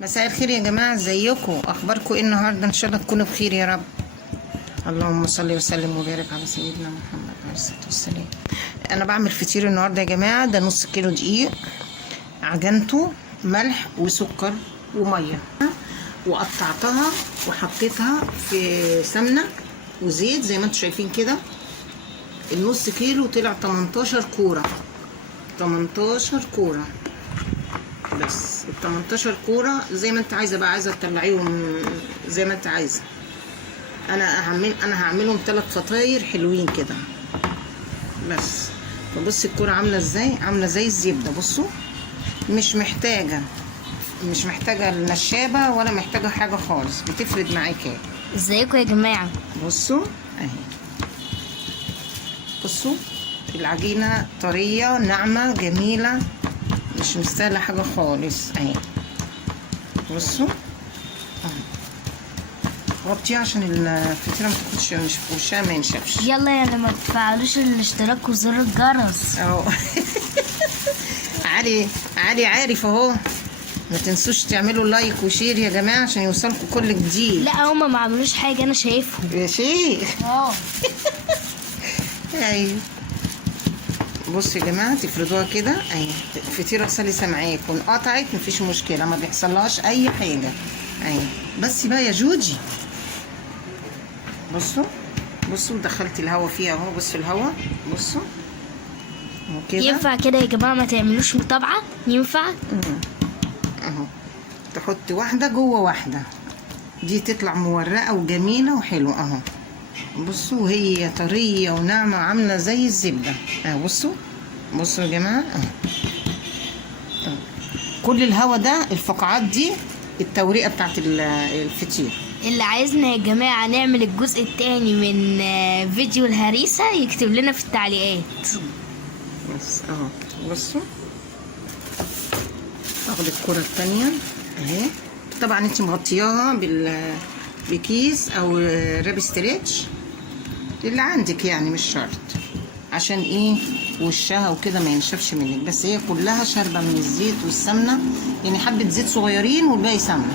مساء الخير يا جماعة، ازيكم؟ اخباركم ايه النهارده؟ ان شاء الله تكونوا بخير يا رب. اللهم صل وسلم وبارك على سيدنا محمد عليه الصلاه والسلام. انا بعمل فطير النهارده يا جماعه. ده نص كيلو دقيق، عجنته ملح وسكر وميه، وقطعتها وحطيتها في سمنه وزيت زي ما انتم شايفين كده. النص كيلو طلع 18 كوره، 18 كوره بس. ال 18 كوره زي ما انت عايزه بقى، عايزه تطلعيهم زي ما انت عايزه. انا هعملهم 3 فطاير حلوين كده بس. فبص الكوره عامله ازاي، عامله زي الزبده. بصوا، مش محتاجه النشابه ولا محتاجه حاجه خالص، بتفرد معاكي. ازيكم يا جماعه؟ بصوا اهي، بصوا العجينه طريه ناعمه جميله، مش مستاهله حاجه خالص اهي. بصوا غطيها عشان الفطيره ما تاخدش وشها ما ينشفش. يلا يا ما تفعلوش الاشتراك وزر الجرس اهو علي عارف اهو. ما تنسوش تعملوا لايك وشير يا جماعه عشان يوصلكم كل جديد. لا هما ما عملوش حاجه، انا شايفهم يا شيخ. ايوه بصوا يا جماعه، تفردوها كده اهي. الفطيره سلسه معاكم، انقطعت مفيش مشكله، ما بيحصلهاش اي حاجه اهي. بس بقى يا جوجي، بصوا دخلت الهوا فيها اهو. بصوا الهوا، بصوا اهو كده. ينفع كده يا جماعه؟ ما تعملوش متابعه؟ ينفع اهو. تحط واحده جوه واحده، دي تطلع مورقه وجميله وحلوه اهو. بصوا هي طريه وناعمه عامله زي الزبده اهو. بصوا يا جماعه اهو. كل الهوا ده، الفقاعات دي التوريقه بتاعت الفطير. اللي عايزنا يا جماعه نعمل الجزء الثاني من فيديو الهريسه يكتب لنا في التعليقات. بس اهو. بصوا اخد الكرة التانية اهي. طبعا انت مغطياها بكيس او راب ستريتش اللي عندك، يعني مش شرط، عشان ايه وشها وكده ما ينشفش منك. بس هي كلها شاربه من الزيت والسمنه، يعني حبه زيت صغيرين والباقي سمنه.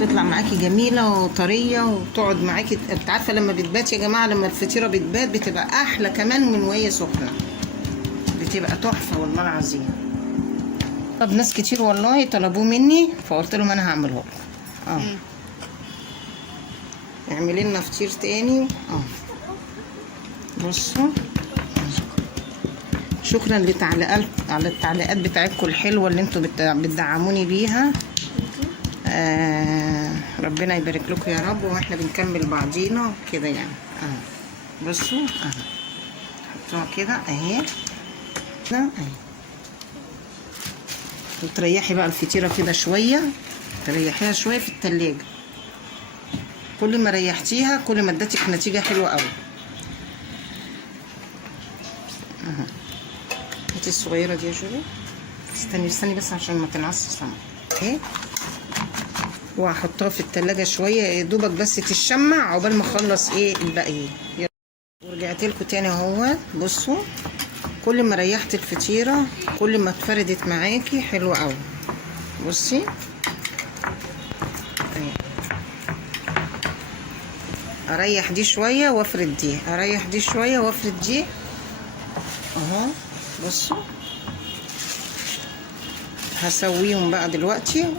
تطلع معاكي جميله وطريه وتقعد معاكي. انت عارفه لما بتبات يا جماعه، لما الفطيره بتبات بتبقى احلى كمان من وهي سخنه، بتبقى تحفه والله العظيم. طب ناس كتير والله طلبوه مني، فقلت لهم انا هعمله لكم. اعملي لنا فطير تاني. بصوا، شكرا على التعليقات بتاعتكم الحلوه اللي انتوا بتدعموني بيها. ربنا يبارك لكم يا رب، واحنا بنكمل بعضينا كده يعني. بصوا حطوها كده اهي اهي. وتريحي بقى الفطيره كده شويه، تريحيها شويه في التلاجة. كل ما ريحتيها كل ما ادتك نتيجه حلوه قوي. هاتي الصغيره دي يا جولي. استني بس عشان ما تنعصش السمنه اهي. وهحطها في التلاجة شويه يا دوبك بس تشمع عقبال ما اخلص ايه الباقي. ورجعت لكم تاني اهو. بصوا كل ما ريحت الفطيره كل ما اتفردت معاكي حلوه قوي. بصي اريح دي شويه وافرد دي، اريح دي شويه وافرد دي اهو. بصوا هسويهم بقى دلوقتي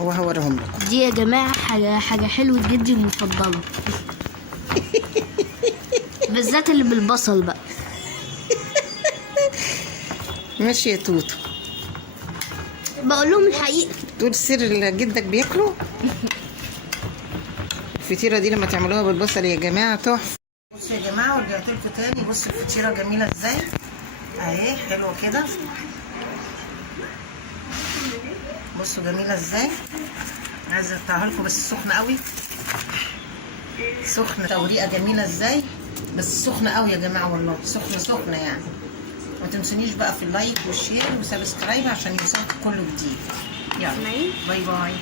وهوريهم لكم. دي يا جماعه حاجه حلوه جدا مفضله بالذات اللي بالبصل بقى. ماشي يا توتو، بقول لهم الحقيقه. تقول سر اللي جدك بياكله. الفطيره دي لما تعملوها بالبصل يا جماعه تحفه. بصوا يا جماعه، ورجعت لكم تاني. بصوا الفطيره جميله ازاي اهي، حلوه كده. بصوا جميله ازاي. عايزه اقطعها لكم بس سخنه قوي، سخنه. توريقه جميله ازاي، بس سخنه قوي يا جماعه والله، سخنه يعني. ما تنسونيش بقى في اللايك والشير وسبسكرايب عشان يوصلكم كل جديد. يلا باي باي.